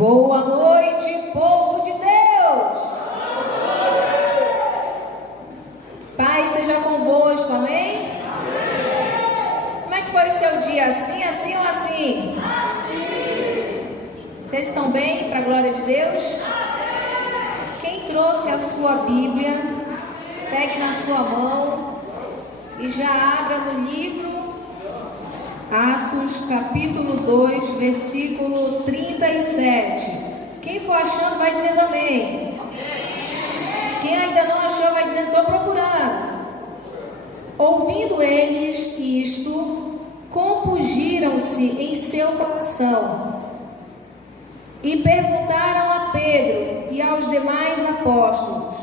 Boa noite, povo de Deus! Paz seja convosco, amém? Como é que foi o seu dia? Assim, assim ou assim? Vocês estão bem, para a glória de Deus? Quem trouxe a sua Bíblia, pegue na sua mão e já abra no livro Atos, capítulo 2, versículo 37. Quem for achando vai dizendo amém. Quem ainda não achou vai dizendo estou procurando. Ouvindo eles isto, compungiram-se em seu coração e perguntaram a Pedro e aos demais apóstolos: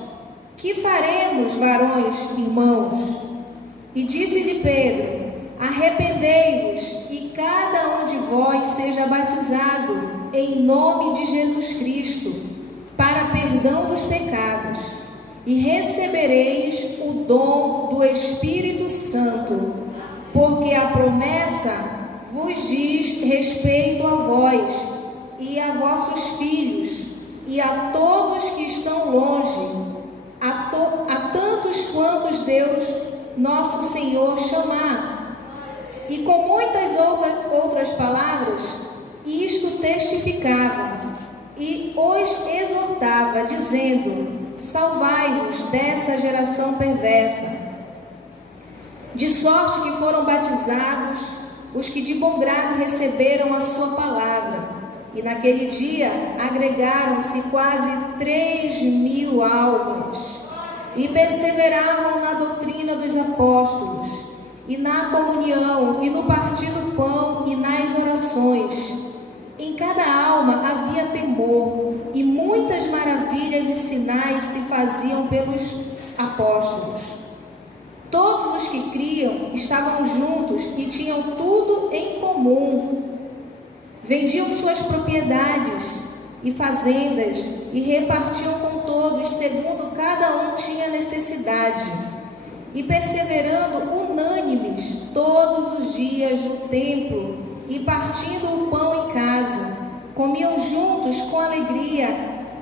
que faremos, varões, irmãos? E disse-lhe Pedro: arrependei-vos e cada um de vós seja batizado em nome de Jesus Cristo para perdão dos pecados, e recebereis o dom do Espírito Santo, porque a promessa vos diz respeito a vós e a vossos filhos e a todos que estão longe, a tantos quantos Deus nosso Senhor chamar. E com muitas outras palavras, isto testificava e os exortava, dizendo: salvai-vos dessa geração perversa. De sorte que foram batizados os que de bom grado receberam a sua palavra. E naquele dia agregaram-se quase 3.000 almas, e perseveravam na doutrina dos apóstolos, e na comunhão, e no partir do pão, e nas orações. Em cada alma havia temor, e muitas maravilhas e sinais se faziam pelos apóstolos. Todos os que criam estavam juntos e tinham tudo em comum. Vendiam suas propriedades e fazendas e repartiam com todos, segundo cada um tinha necessidade. E perseverando unânimes todos os dias no templo, e partindo o pão em casa, comiam juntos com alegria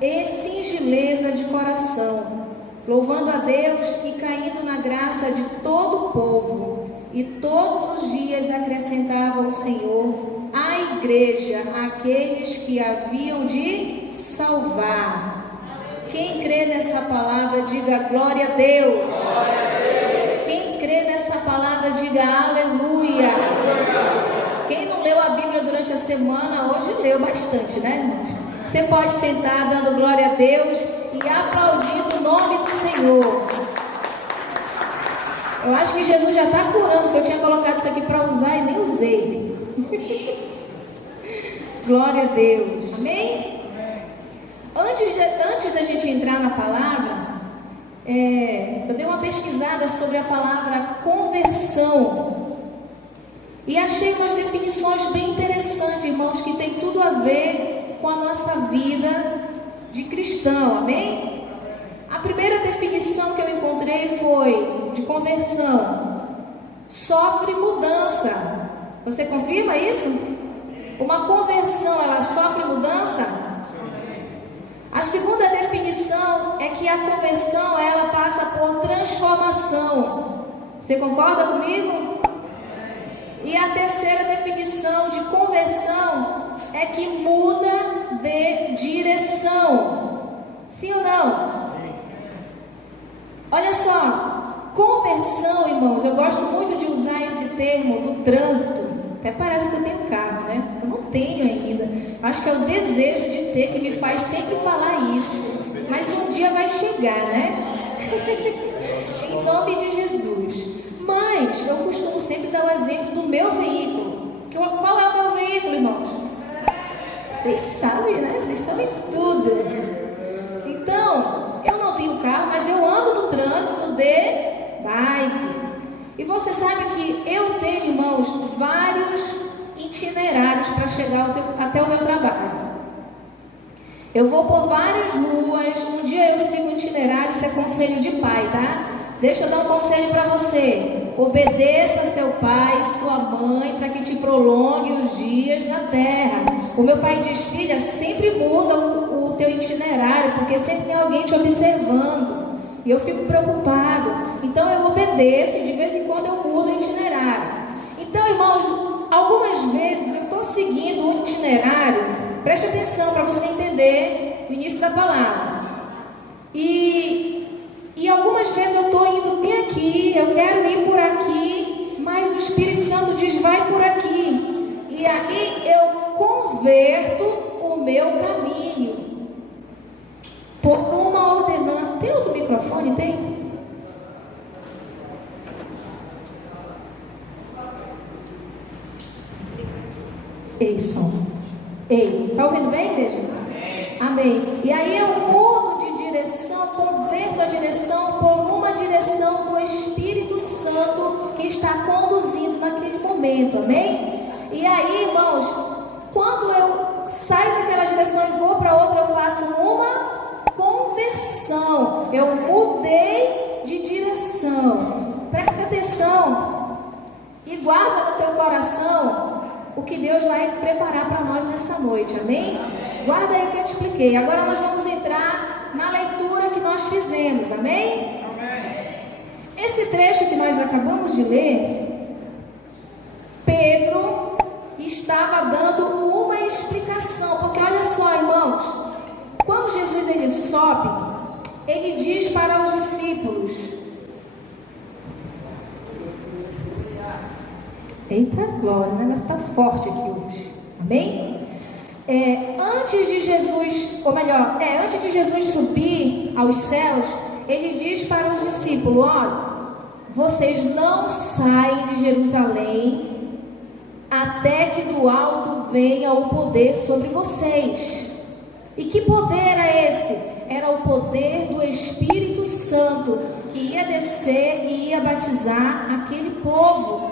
e singeleza de coração, louvando a Deus e caindo na graça de todo o povo. E todos os dias acrescentava o Senhor à igreja aqueles que haviam de salvar. Quem crê nessa palavra, diga glória a Deus. Quem crê nessa palavra, diga aleluia. Quem não leu a Bíblia durante a semana, hoje leu bastante, né, irmãos? Você pode sentar dando glória a Deus e aplaudindo o nome do Senhor. Eu acho que Jesus já está curando, porque eu tinha colocado isso aqui para usar e nem usei. Glória a Deus. Amém? Antes da gente entrar na palavra, eu dei uma pesquisada sobre a palavra conversão e achei umas definições bem interessantes, irmãos, que tem tudo a ver com a nossa vida de cristão, amém? A primeira definição que eu encontrei foi de conversão: sofre mudança. Você confirma isso? Uma conversão, ela sofre mudança? A segunda definição é que a conversão, ela passa por transformação. Você concorda comigo? E a terceira definição de conversão é que muda de direção. Sim ou não? Olha só, conversão, irmãos, eu gosto muito de usar esse termo do trânsito. Até parece que eu tenho carro, né? Eu não tenho ainda. Acho que é o desejo de ter que me faz sempre falar isso. Mas um dia vai chegar, né? Em nome de Jesus. Mas eu costumo sempre dar o exemplo do meu veículo. Qual é o meu veículo, irmãos? Vocês sabem, né? Vocês sabem tudo. Então, eu não tenho carro, mas eu ando no trânsito de bike. E você sabe que eu tenho, irmãos, vários itinerários para chegar até o meu trabalho. Eu vou por várias ruas. Um dia eu sigo o itinerário, isso é conselho de pai, tá? Deixa eu dar um conselho para você. Obedeça seu pai, sua mãe, para que te prolongue os dias na terra. O meu pai diz: filha, sempre muda o teu itinerário, porque sempre tem alguém te observando. E eu fico preocupado. Então eu obedeço e de vez em quando eu mudo o itinerário. Então, irmãos, algumas vezes eu estou seguindo um itinerário. Preste atenção para você entender o início da palavra. E algumas vezes eu estou indo bem aqui, eu quero ir por aqui, mas o Espírito Santo diz, vai por aqui. E aí eu converto o meu caminho por uma ordenança. Tem outro microfone? Tem? Ei, som. Ei, tá ouvindo bem, igreja? Amém. Amém. E aí eu mudo de direção, converto a direção por uma direção do Espírito Santo que está conduzindo naquele momento, amém? E aí, irmãos, quando eu saio daquela direção e vou para outra, eu faço uma conversão. Eu mudei de direção. Preste atenção e guarda no teu coração o que Deus vai preparar para nós nessa noite, amém? Guarda aí o que eu te expliquei. Agora nós vamos entrar na leitura que nós fizemos, amém? Esse trecho que nós acabamos de ler, Pedro estava dando uma explicação, porque olha só, irmãos, quando Jesus ele sobe, ele diz para os discípulos, eita glória, o negócio está forte aqui hoje, amém? Antes de Jesus, ou melhor, antes de Jesus subir aos céus, ele diz para os discípulos, olha, vocês não saem de Jerusalém até que do alto venha o poder sobre vocês. E que poder era esse? Era o poder do Espírito Santo, que ia descer e ia batizar aquele povo.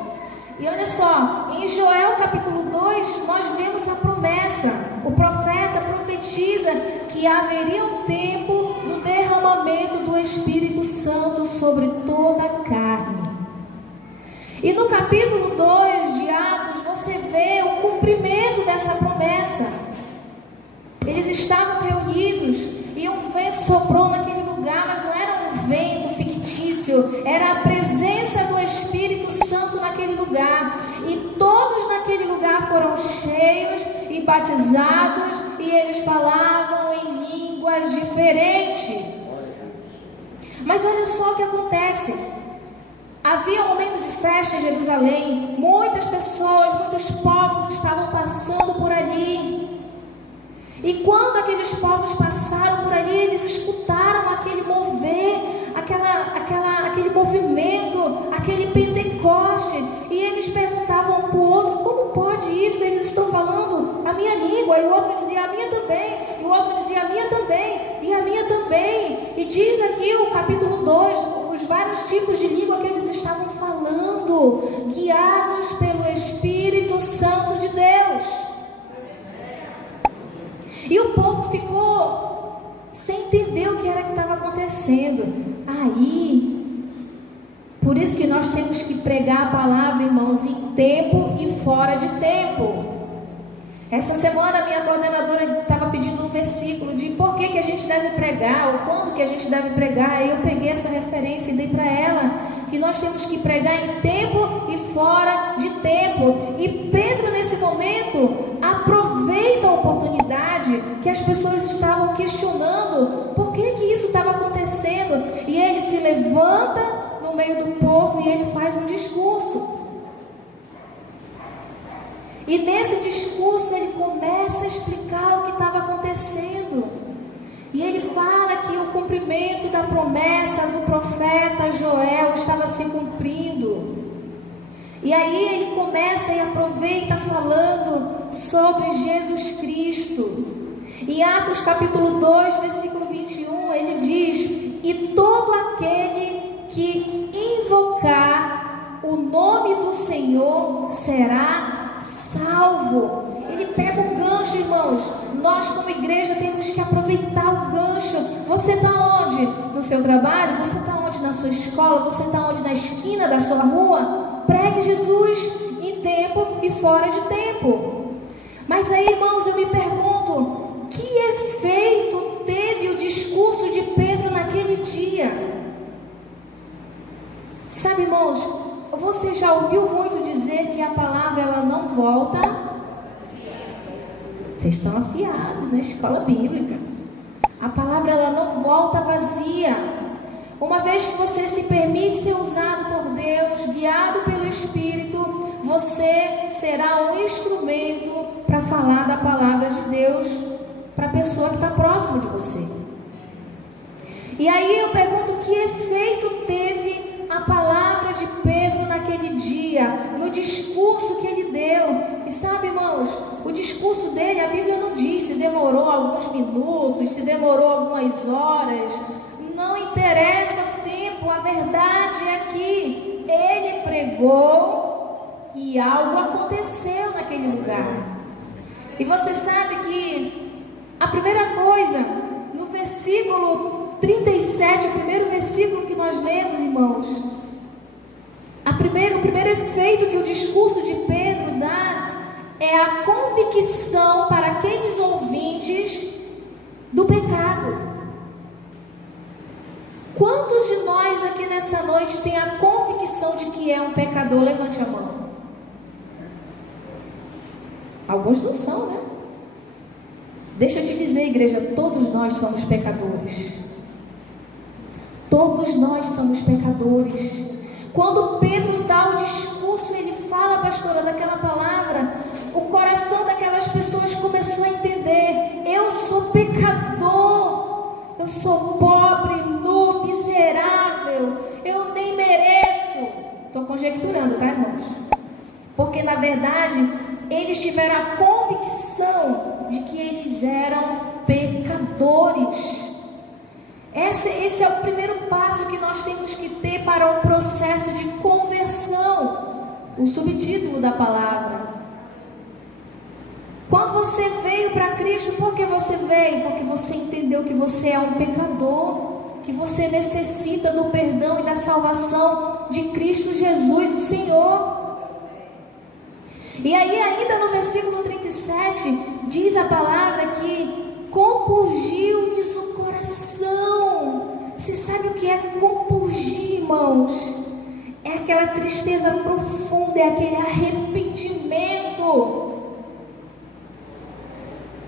E olha só, em Joel capítulo 2, nós vemos a promessa. O profeta profetiza que haveria um tempo do derramamento do Espírito Santo sobre toda a carne. E no capítulo 2 de Atos, você vê o cumprimento dessa promessa. Eles estavam reunidos e um vento soprou naquele lugar, mas não era um vento fictício, era a presença do Espírito Santo naquele lugar. E todos naquele lugar foram cheios e batizados, e eles falavam em línguas diferentes. Mas olha só o que acontece. Havia um momento de festa em Jerusalém, muitas pessoas, muitos povos estavam passando por ali. E quando aqueles povos passaram por ali, eles escutaram aquele mover, aquele movimento, aquele Pentecoste. E eles perguntavam um para o outro, como pode isso? Eles estão falando a minha língua. E o outro dizia, a minha também. E o outro dizia, a minha também. E a minha também. E diz aqui o capítulo 2, os vários tipos de língua que eles estavam falando, guiados pelo Espírito Santo de Deus. E o povo ficou sem entender o que era que estava acontecendo. Aí, por isso que nós temos que pregar a palavra, irmãos, em tempo e fora de tempo. Essa semana a minha coordenadora estava pedindo um versículo de por que a gente deve pregar, ou quando que a gente deve pregar. Aí eu peguei essa referência e dei para ela, que nós temos que pregar em tempo e fora de tempo. E Pedro, nesse momento, aproveita a oportunidade que as pessoas estavam questionando por que isso estava acontecendo. E ele se levanta no meio do povo e ele faz um discurso. E nesse discurso ele começa a explicar o que estava acontecendo. E ele fala que o cumprimento da promessa do profeta Joel estava se cumprindo. E aí ele começa e aproveita falando sobre Jesus Cristo. Em Atos capítulo 2, versículo 21, ele diz, e todo aquele que invocar o nome do Senhor será salvo. Ele pega o gancho, irmãos. Nós como igreja temos que aproveitar o gancho. Você está onde? No seu trabalho? Você está onde? Na sua escola? Você está onde? Na esquina da sua rua? Pregue Jesus em tempo e fora de tempo. Mas aí, irmãos, eu me pergunto, que você já ouviu muito dizer que a palavra ela não volta? Vocês estão afiados na escola bíblica. A palavra ela não volta vazia. Uma vez que você se permite ser usado por Deus, guiado pelo Espírito, você será um instrumento para falar da palavra de Deus para a pessoa que está próxima de você. E aí eu pergunto, que efeito teve a palavra de Pedro naquele dia, no discurso que ele deu? E sabe, irmãos, o discurso dele, a Bíblia não diz se demorou alguns minutos, se demorou algumas horas. Não interessa o tempo, a verdade é que ele pregou e algo aconteceu naquele lugar. E você sabe que a primeira coisa, no versículo 37, o primeiro versículo que nós lemos, irmãos, o primeiro efeito que o discurso de Pedro dá é a convicção para aqueles ouvintes do pecado. Quantos de nós aqui nessa noite tem a convicção de que é um pecador? Levante a mão. Alguns não são, né? Deixa eu te dizer, igreja, todos nós somos pecadores. Todos nós somos pecadores. Quando Pedro dá o discurso, ele fala, pastora, daquela palavra, o coração daquelas pessoas começou a entender: eu sou pecador, eu sou pobre, nu, miserável, eu nem mereço. Estou conjecturando, tá, irmãos? Porque na verdade eles tiveram a convicção de que eles eram pecadores. Esse é o primeiro passo que nós temos que ter para o processo de conversão. O subtítulo da palavra. Quando você veio para Cristo, por que você veio? Porque você entendeu que você é um pecador, que você necessita do perdão e da salvação de Cristo Jesus, o Senhor. E aí ainda no versículo 37, diz a palavra que compurgiu-lhes o coração. Você sabe o que é compurgir, irmãos? É aquela tristeza profunda, é aquele arrependimento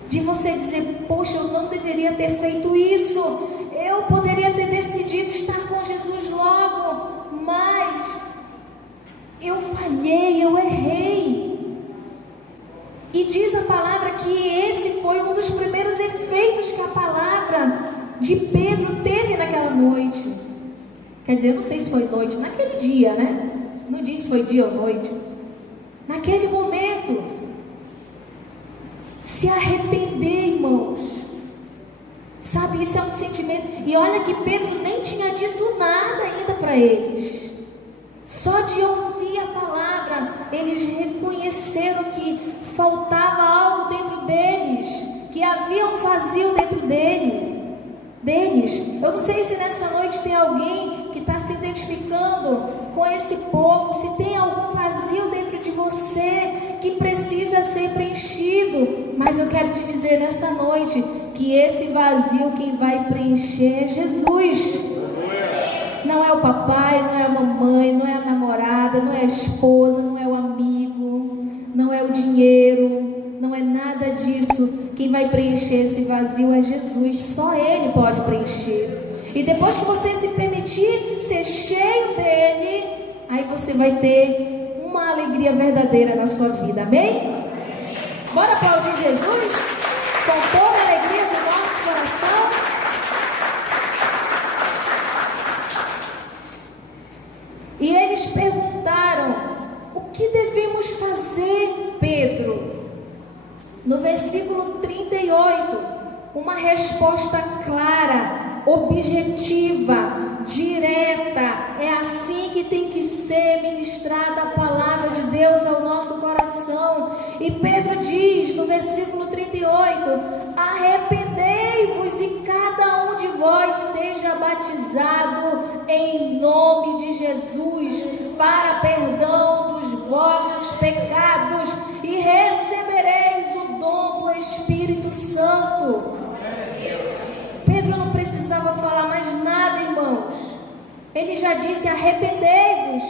de você dizer: poxa, eu não deveria ter feito isso, eu poderia ter decidido estar com Jesus logo, mas eu falhei, eu errei. E diz a palavra que esse foi um dos primeiros efeitos que a palavra de Pedro teve naquela noite. Quer dizer, eu não sei se foi noite, naquele dia, né? Não diz se foi dia ou noite. Naquele momento, se arrepender, irmãos. Sabe, isso é um sentimento. E olha que Pedro nem tinha dito nada ainda para eles. Só de ouvir a palavra, eles reconheceram que faltava algo dentro deles, que havia um vazio dentro deles. Eu não sei se nessa noite tem alguém que está se identificando com esse povo, se tem algum vazio dentro de você que precisa ser preenchido. Mas eu quero te dizer nessa noite que esse vazio quem vai preencher é Jesus. Não é o papai, não é a mamãe, não é a namorada, não é a esposa, não é o amigo, não é o dinheiro, não é nada disso. Quem vai preencher esse vazio é Jesus, só Ele pode preencher. E depois que você se permitir ser cheio dEle, aí você vai ter uma alegria verdadeira na sua vida, amém? Bora aplaudir Jesus com toda a alegria do nosso coração? E eles perguntaram: o que devemos fazer, Pedro? No versículo 38, uma resposta clara, objetiva, direta. É assim que tem que ser ministrada a palavra de Deus ao nosso coração. E Pedro diz no versículo 38: arrependei-vos e cada um de vós seja batizado em nome de Jesus para perdão dos vossos pecados e recebereis o dom do Espírito Santo. Pedro não precisava falar mais nada, irmãos. Ele já disse: arrependei-vos.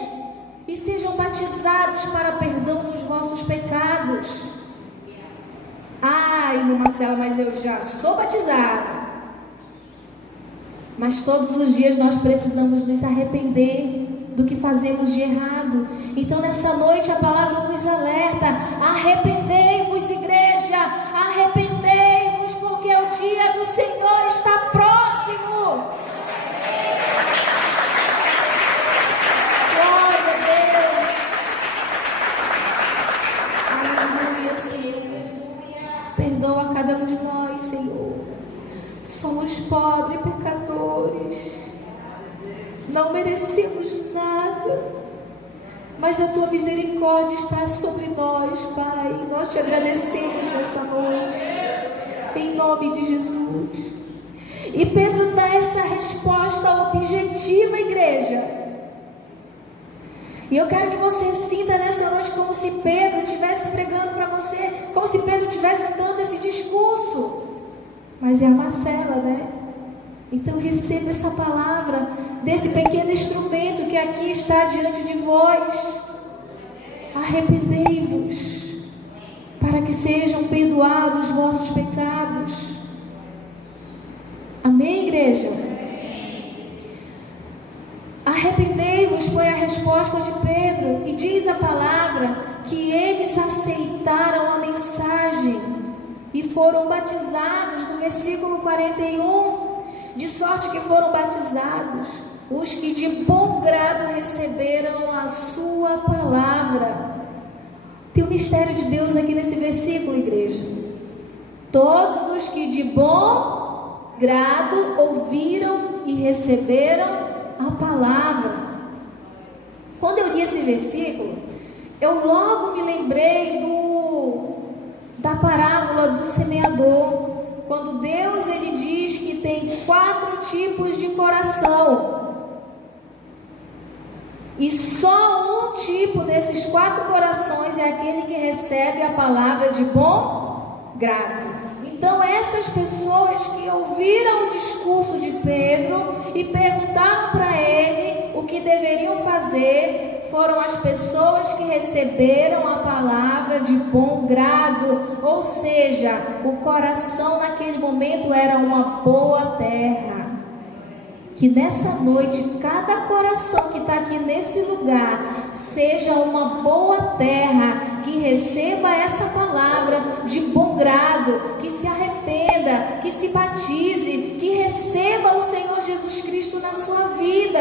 e sejam batizados para perdão dos vossos pecados. Ai, irmã Marcela, mas eu já sou batizada. Mas todos os dias nós precisamos nos arrepender do que fazemos de errado. Então nessa noite a palavra nos alerta: arrependei-vos, igreja, arrependei-vos, porque o dia do Senhor está próximo. Glória a Deus. Aleluia, Senhor. Perdoa cada um de nós, Senhor. Somos pobres, pecadores. Não merecemos nada, mas a tua misericórdia está sobre nós, Pai. Nós te agradecemos nessa noite, em nome de Jesus. E Pedro dá essa resposta objetiva, igreja. E eu quero que você sinta nessa noite como se Pedro estivesse pregando para você, como se Pedro estivesse dando esse discurso. Mas é a Marcela, né? Então receba essa palavra desse pequeno instrumento que aqui está diante de vós. Arrependei-vos, para que sejam perdoados os vossos pecados. Amém, igreja? Arrependei-vos foi a resposta de Pedro, e diz a palavra que eles aceitaram a mensagem e foram batizados, no versículo 41. De sorte que foram batizados os que de bom grado receberam a sua palavra. Tem um mistério de Deus aqui nesse versículo, igreja. Todos os que de bom grado ouviram e receberam a palavra. Quando eu li esse versículo, eu logo me lembrei da parábola do semeador. Quando Deus ele diz que tem 4 tipos de coração, e só um tipo desses 4 corações é aquele que recebe a palavra de bom grado. Então essas pessoas que ouviram o discurso de Pedro e perguntaram para ele o que deveriam fazer, foram as pessoas que receberam a palavra de bom grado, ou seja, o coração naquele momento era uma boa terra. Que nessa noite, cada coração que está aqui nesse lugar, seja uma boa terra, que receba essa palavra de bom grado, que se arrependa, que se batize, que receba o Senhor Jesus Cristo na sua vida.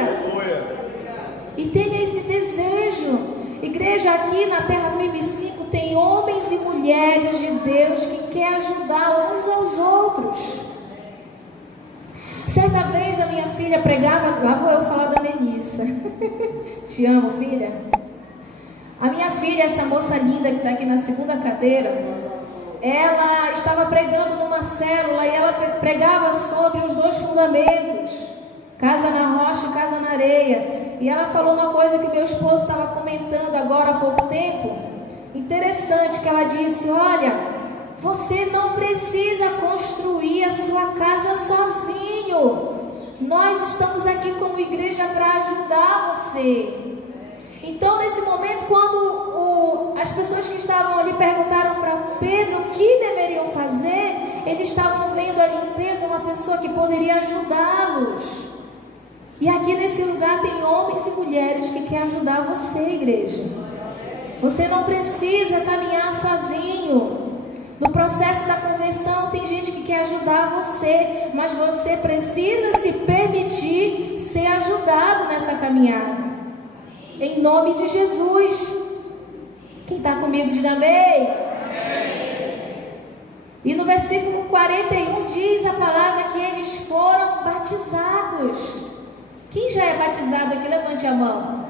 E tenha esse desejo. Igreja, aqui na Terra Firme 5 tem homens e mulheres de Deus que querem ajudar uns aos outros. Certa vez a minha filha pregava, lá vou eu falar da Melissa. Te amo, filha. A minha filha, essa moça linda que está aqui na segunda cadeira, ela estava pregando numa célula e ela pregava sobre os 2 fundamentos: casa na rocha e casa na areia. E ela falou uma coisa que meu esposo estava comentando agora há pouco tempo, interessante, que ela disse: olha, você não precisa construir a sua casa sozinho. Nós estamos aqui como igreja para ajudar você. Então nesse momento, quando as pessoas que estavam ali perguntaram para Pedro o que deveriam fazer, eles estavam vendo ali em Pedro uma pessoa que poderia ajudá-los. E aqui nesse lugar tem homens e mulheres que querem ajudar você, igreja. Você não precisa caminhar sozinho. No processo da conversão tem gente que quer ajudar você, mas você precisa se permitir ser ajudado nessa caminhada. Em nome de Jesus. Quem está comigo diga amém. E no versículo 41 diz a palavra que eles foram batizados. Quem já é batizado aqui, levante a mão.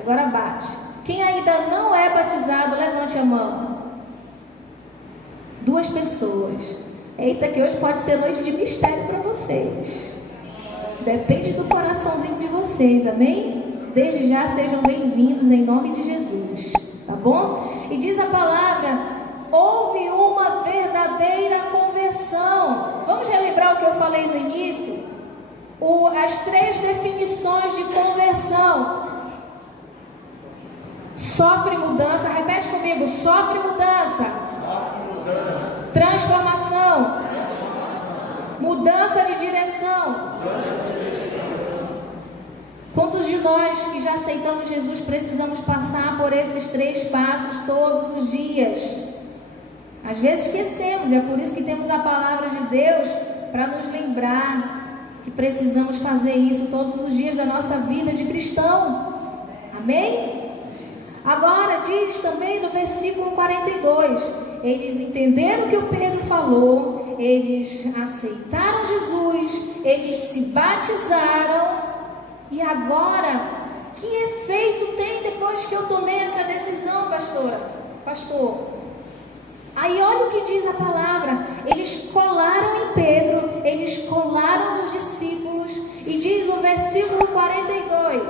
Agora bate. Quem ainda não é batizado, levante a mão. 2 pessoas. Eita, que hoje pode ser noite de mistério para vocês. Depende do coraçãozinho de vocês, amém? Desde já sejam bem-vindos em nome de Jesus, tá bom? E diz a palavra: houve uma verdadeira conversão. Vamos relembrar o que eu falei no início? As 3 definições de conversão. Sofre mudança. Repete comigo. Sofre mudança. Transformação. Mudança de direção. Quantos de nós que já aceitamos Jesus precisamos passar por esses 3 passos todos os dias? Às vezes esquecemos, é por isso que temos a palavra de Deus para nos lembrar que precisamos fazer isso todos os dias da nossa vida de cristão. Amém? Agora diz também no versículo 42, eles entenderam o que o Pedro falou, eles aceitaram Jesus, eles se batizaram. E agora, que efeito tem depois que eu tomei essa decisão, pastor? Aí olha o que diz a palavra, eles colaram em Pedro, eles colaram nos discípulos, e diz o versículo 42,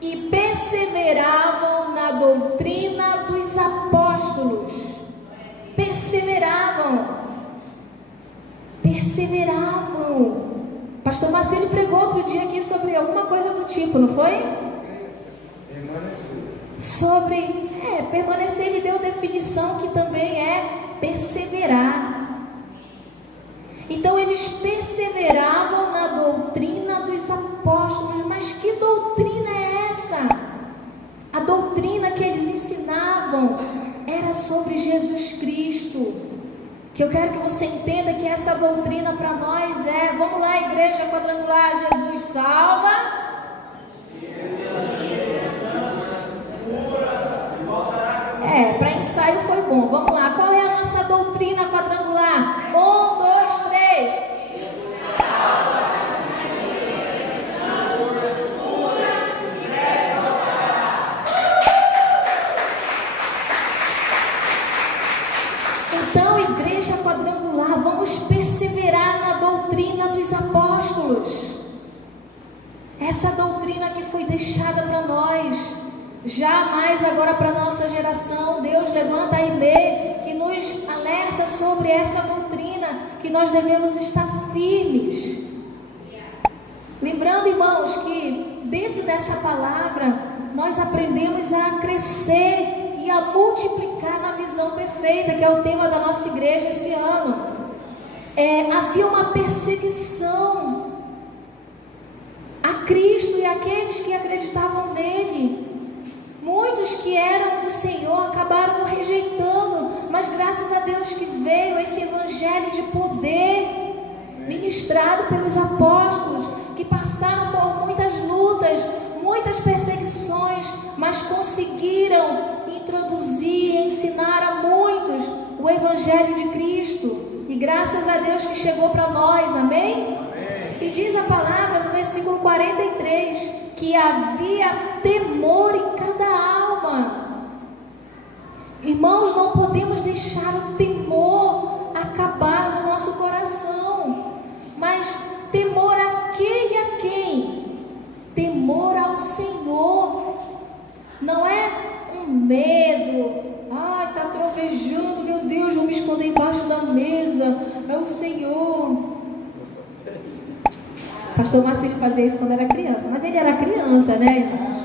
e perseveravam na doutrina dos apóstolos. Perseveravam. Pastor Marcelo pregou outro dia aqui sobre alguma coisa do tipo, não foi? Sobre permanecer, ele deu definição que também é perseverar. Então eles perseveravam na doutrina dos apóstolos. Mas que doutrina é essa? A doutrina que eles ensinavam era sobre Jesus Cristo. Que eu quero que você entenda que essa doutrina para nós vamos lá, igreja quadrangular, Jesus salva. Para ensaio foi bom. Vamos lá, qual é a nossa doutrina quadrangular? 1, 2, 3. Então, igreja quadrangular, vamos perseverar na doutrina dos apóstolos. Essa doutrina que foi deixada para nós, jamais agora para a nossa geração. Deus levanta a IME que nos alerta sobre essa doutrina, que nós devemos estar firmes. Lembrando, irmãos, que dentro dessa palavra nós aprendemos a crescer e a multiplicar na visão perfeita, que é o tema da nossa igreja esse ano. Havia uma perseguição a Cristo e àqueles que acreditavam nele. Muitos que eram do Senhor acabaram rejeitando, mas graças a Deus que veio esse evangelho de poder, ministrado pelos apóstolos, que passaram por muitas lutas, muitas perseguições, mas conseguiram introduzir e ensinar a muitos o evangelho de Cristo. E graças a Deus que chegou para nós, amém? E diz a palavra no versículo 43, que havia temor em cada alma. Irmãos, não podemos deixar o temor acabar no nosso coração. Mas temor a quem e a quem? Temor ao Senhor. Não é um medo. Ai, está trovejando, meu Deus, vou me esconder embaixo da mesa. É o Senhor. Pastor Marcelo fazia isso quando era criança, mas ele era criança, né, irmãos?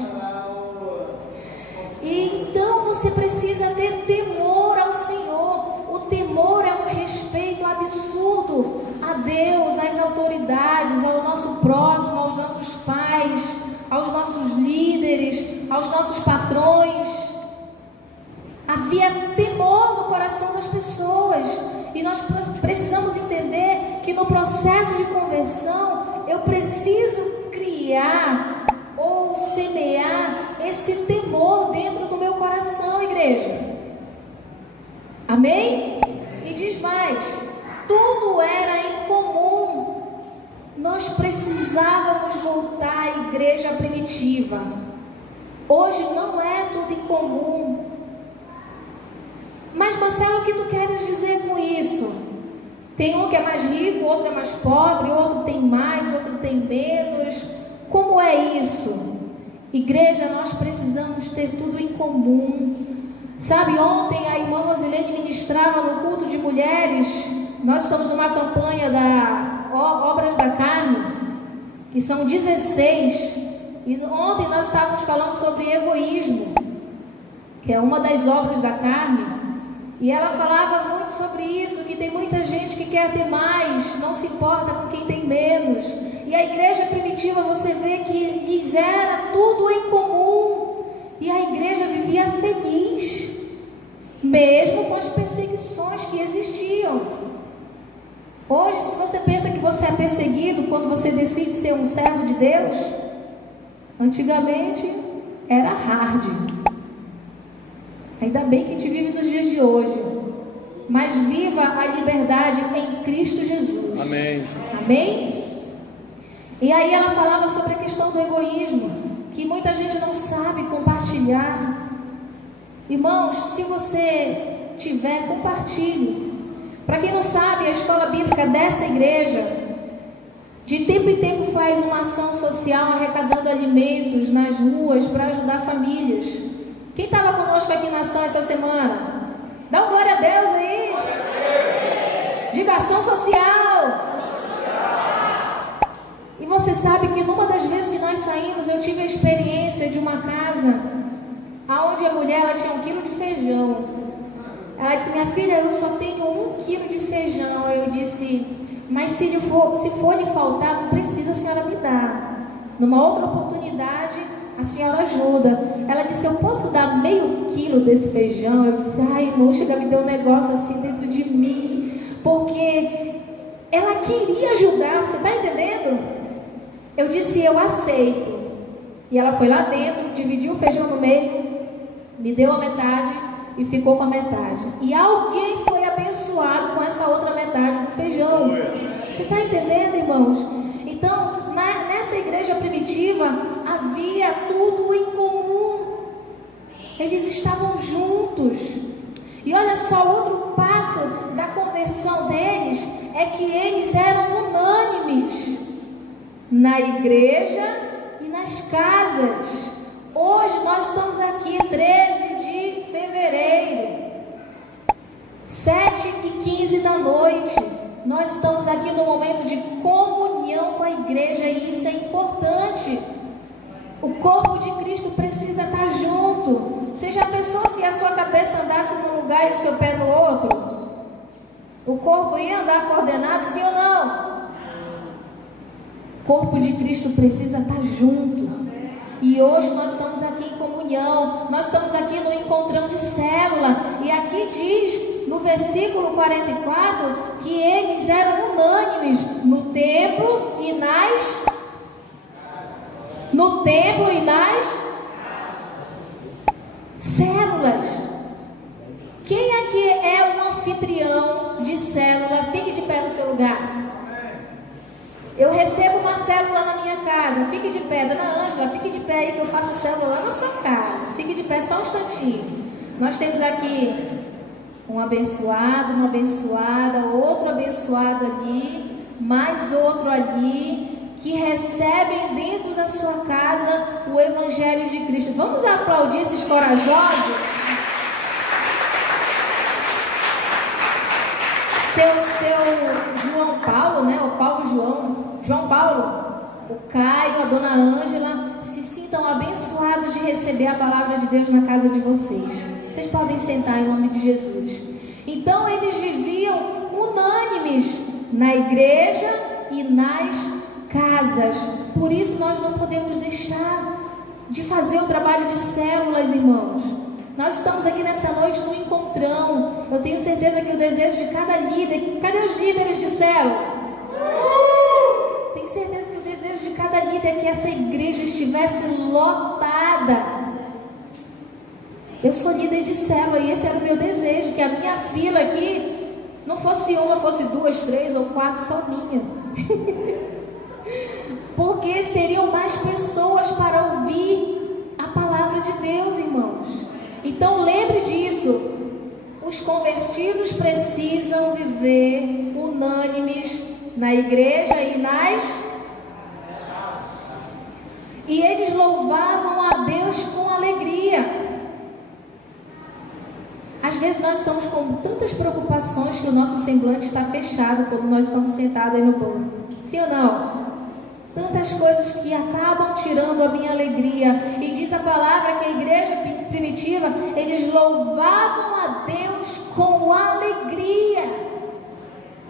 E então você precisa ter temor ao Senhor. O temor é um respeito absurdo a Deus, às autoridades, ao nosso próximo, aos nossos pais, aos nossos líderes, aos nossos patrões. Havia temor no coração das pessoas. E nós precisamos entender que no processo de conversão, eu preciso criar ou semear esse temor dentro do meu coração, igreja. Amém? E diz mais, tudo era incomum. Nós precisávamos voltar à igreja primitiva. Hoje não é tudo incomum. Mas Marcelo, o que tu queres dizer com isso? Tem um que é mais rico, outro é mais pobre, outro tem mais, outro tem menos. Como é isso? Igreja, nós precisamos ter tudo em comum. Sabe, ontem a irmã Rosilene ministrava no culto de mulheres. Nós estamos numa campanha da Obras da Carne, que são 16. E ontem nós estávamos falando sobre egoísmo. que é uma das obras da carne, e ela falava muito sobre isso, que tem muita gente que quer ter mais, não se importa com quem tem menos. E a igreja primitiva, você vê que lhes era tudo em comum, e a igreja vivia feliz, mesmo com as perseguições que existiam. Hoje, se você pensa que você é perseguido quando você decide ser um servo de Deus, antigamente era hard. Ainda bem que a gente vive nos dias de hoje, mas viva a liberdade em Cristo Jesus. Amém. Amém? E aí ela falava sobre a questão do egoísmo, que muita gente não sabe compartilhar. Irmãos, se você tiver, compartilhe. Para quem não sabe, a escola bíblica dessa igreja, de tempo em tempo faz uma ação social arrecadando alimentos nas ruas para ajudar famílias. Quem estava conosco aqui na ação essa semana? Dá um glória a Deus aí. Diga ação social. E você sabe que numa das vezes que nós saímos, eu tive a experiência de uma casa onde a mulher ela tinha 1 quilo de feijão. Ela disse: minha filha, eu só tenho 1 quilo de feijão. Eu disse: mas se for lhe faltar, não precisa a senhora me dar. Numa outra oportunidade, a senhora ajuda. Ela disse: eu posso dar meio quilo desse feijão? Eu disse: ai, irmão, chega, me deu um negócio assim dentro de mim, porque ela queria ajudar, você está entendendo? Eu disse: eu aceito. E ela foi lá dentro, dividiu o feijão no meio, me deu a metade e ficou com a metade. E alguém foi abençoado com essa outra metade do feijão. Você está entendendo, irmãos? Então, nessa igreja primitiva, havia tudo em comum. Eles estavam juntos. E olha só, outro passo da conversão deles é que eles eram unânimes na igreja e nas casas. Hoje nós estamos aqui, 13 de fevereiro, 7h15 da noite. Nós estamos aqui no momento de comunhão com a igreja, e isso é importante. O corpo de Cristo precisa estar junto. Você já pensou se a sua cabeça andasse num lugar e o seu pé no outro? O corpo ia andar coordenado, sim ou não? O corpo de Cristo precisa estar junto. E hoje nós estamos aqui em comunhão, nós estamos aqui no encontrão de célula, e aqui diz no versículo 44 que eles eram unânimes no templo e nas células. Quem aqui é um anfitrião de célula? Fique de pé no seu lugar. Eu recebo uma célula na minha casa. Fique de pé, dona Ângela, fique de pé aí que eu faço célula lá na sua casa. Fique de pé só um instantinho. Nós temos aqui um abençoado, uma abençoada, outro abençoado ali, mais outro ali, que recebem dentro da sua casa o Evangelho de Cristo. Vamos aplaudir esses corajosos? Seu João Paulo, né? O João Paulo, o Caio, a dona Ângela, se sintam abençoados de receber a palavra de Deus na casa de vocês. Vocês podem sentar em nome de Jesus. Então eles viviam unânimes na igreja e nas casas. Por isso nós não podemos deixar de fazer o trabalho de células, irmãos. Nós estamos aqui nessa noite no encontrão. Eu tenho certeza que o desejo de cada líder... Cadê os líderes de célula? Tenho certeza que o desejo de cada líder é que essa igreja estivesse lotada. Eu sou líder de célula e esse era o meu desejo, que a minha fila aqui não fosse uma, fosse 2, 3 ou 4, só minha. Porque seriam mais pessoas para ouvir a palavra de Deus, irmãos. Então lembre disso. Os convertidos precisam viver unânimes na igreja e e eles louvavam a Deus com alegria. Às vezes nós estamos com tantas preocupações que o nosso semblante está fechado quando nós estamos sentados aí no banco. Sim ou não? Tantas coisas que acabam tirando a minha alegria. E diz a palavra que a igreja primitiva, eles louvavam a Deus com alegria.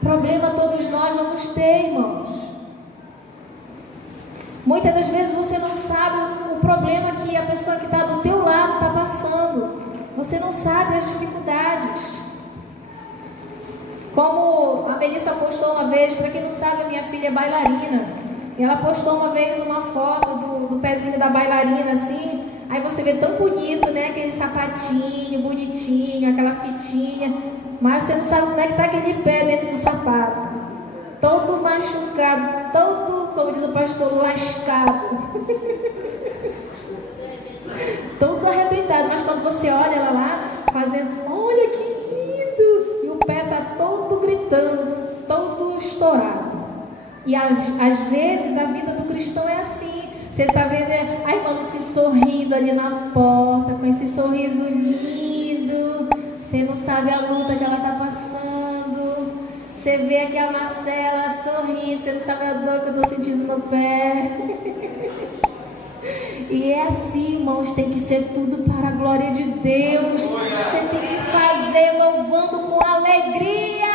Problema todos nós vamos ter, irmãos. Muitas das vezes você não sabe o problema que a pessoa que está do teu lado está passando. Você não sabe as dificuldades. Como a Melissa postou uma vez, para quem não sabe, a minha filha é bailarina. E ela postou uma vez uma foto do pezinho da bailarina, assim. Aí você vê tão bonito, né? Aquele sapatinho bonitinho, aquela fitinha. Mas você não sabe como é que está aquele pé dentro do sapato. Todo machucado, todo, como diz o pastor, lascado. Todo arrebentado. Mas quando você olha ela lá, fazendo, olha que lindo! E o pé está todo gritando, todo estourado. E às vezes a vida do cristão é assim. Você está vendo a irmã se sorrindo ali na porta, com esse sorriso lindo. Você não sabe a luta que ela está passando. Você vê aqui a Marcela sorrindo, você não sabe a dor que eu estou sentindo no pé. E é assim, irmãos, tem que ser tudo para a glória de Deus. Você tem que fazer louvando com alegria.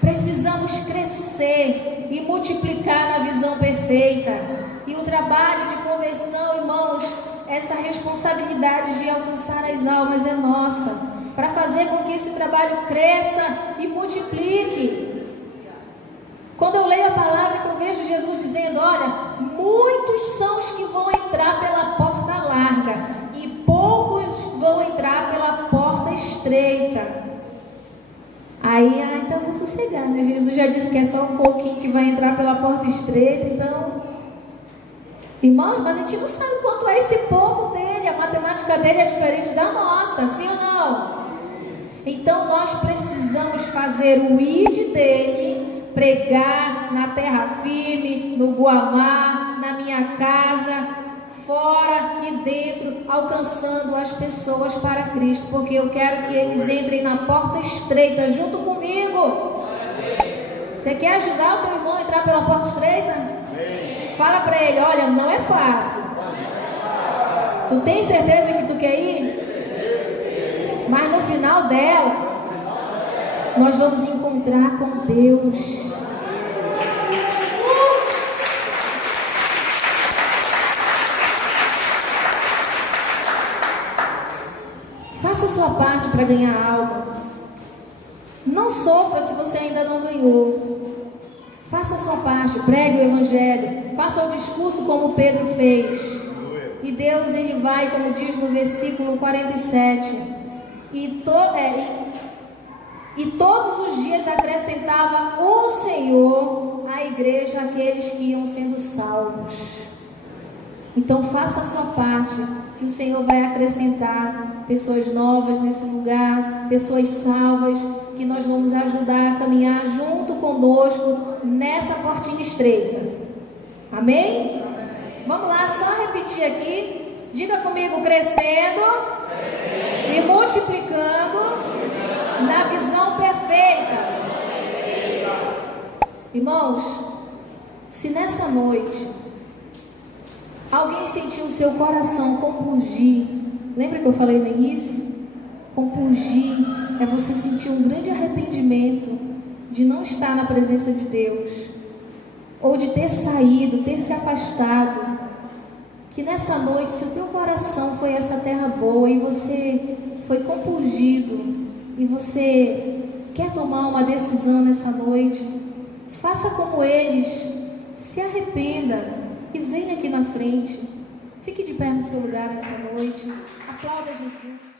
Precisamos crescer e multiplicar na visão perfeita. E o trabalho de conversão, irmãos, essa responsabilidade de alcançar as almas é nossa. Para fazer com que esse trabalho cresça e multiplique. Quando eu leio a palavra, que eu vejo Jesus dizendo, olha, muitos são os que vão entrar pela porta larga e poucos vão entrar pela porta estreita. Aí, então eu vou sossegar, né? Jesus já disse que é só um pouquinho que vai entrar pela porta estreita, então... Irmãos, mas a gente não sabe quanto é esse pouco dele, a matemática dele é diferente da nossa, sim ou não? Então nós precisamos fazer o ID dele, pregar na terra firme, no Guamá, na minha casa, fora e dentro, alcançando as pessoas para Cristo, porque eu quero que eles entrem na porta estreita junto comigo. Você quer ajudar o teu irmão a entrar pela porta estreita? Fala para ele, olha, não é fácil. Tu tem certeza que tu quer ir? Mas no final dela, nós vamos encontrar com Deus. Faça a sua parte para ganhar alma. Não sofra se você ainda não ganhou. Faça a sua parte, pregue o Evangelho. Faça o discurso como Pedro fez. E Deus, Ele vai, como diz no versículo 47... E todos os dias acrescentava o Senhor à igreja aqueles que iam sendo salvos. Então faça a sua parte, que o Senhor vai acrescentar pessoas novas nesse lugar, pessoas salvas, que nós vamos ajudar a caminhar junto conosco nessa portinha estreita. Amém? Vamos lá, só repetir aqui. Diga comigo, crescendo e multiplicando na visão perfeita. Irmãos, se nessa noite alguém sentiu o seu coração compungir, lembra que eu falei no início? Compungir é você sentir um grande arrependimento de não estar na presença de Deus, ou de ter saído, ter se afastado. Que nessa noite, se o teu coração foi essa terra boa e você foi compungido e você quer tomar uma decisão nessa noite, faça como eles, se arrependa e venha aqui na frente. Fique de pé no seu lugar nessa noite. Aplauda Jesus.